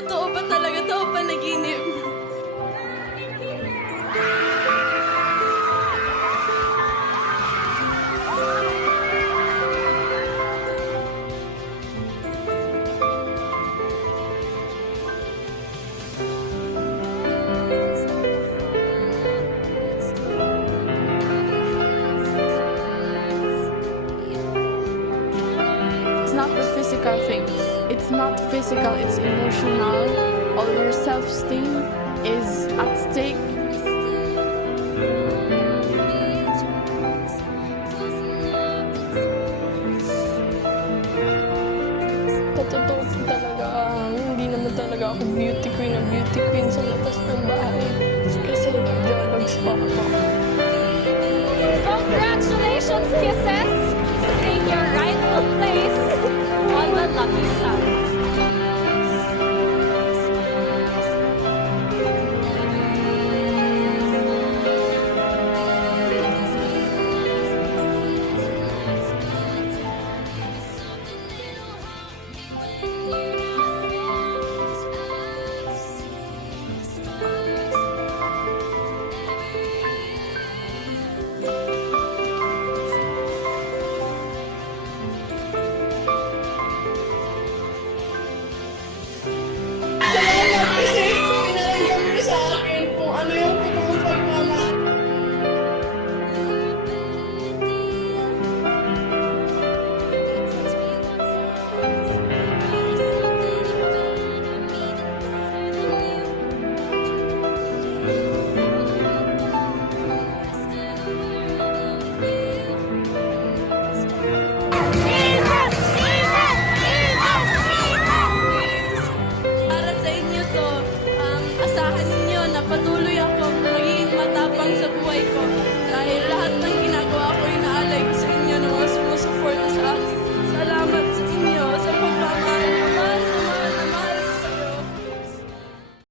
Totoo ba talaga to o panaginip? It's not the physical things. It's not physical, it's emotional. All your self-esteem is at stake. Sa totoo po talaga, hindi naman talaga ako beauty queen na beauty queen sa labas ng bahay. Kasi nag-drugs pa ako. Congratulations, Kisses! Take your rightful place on the lucky side.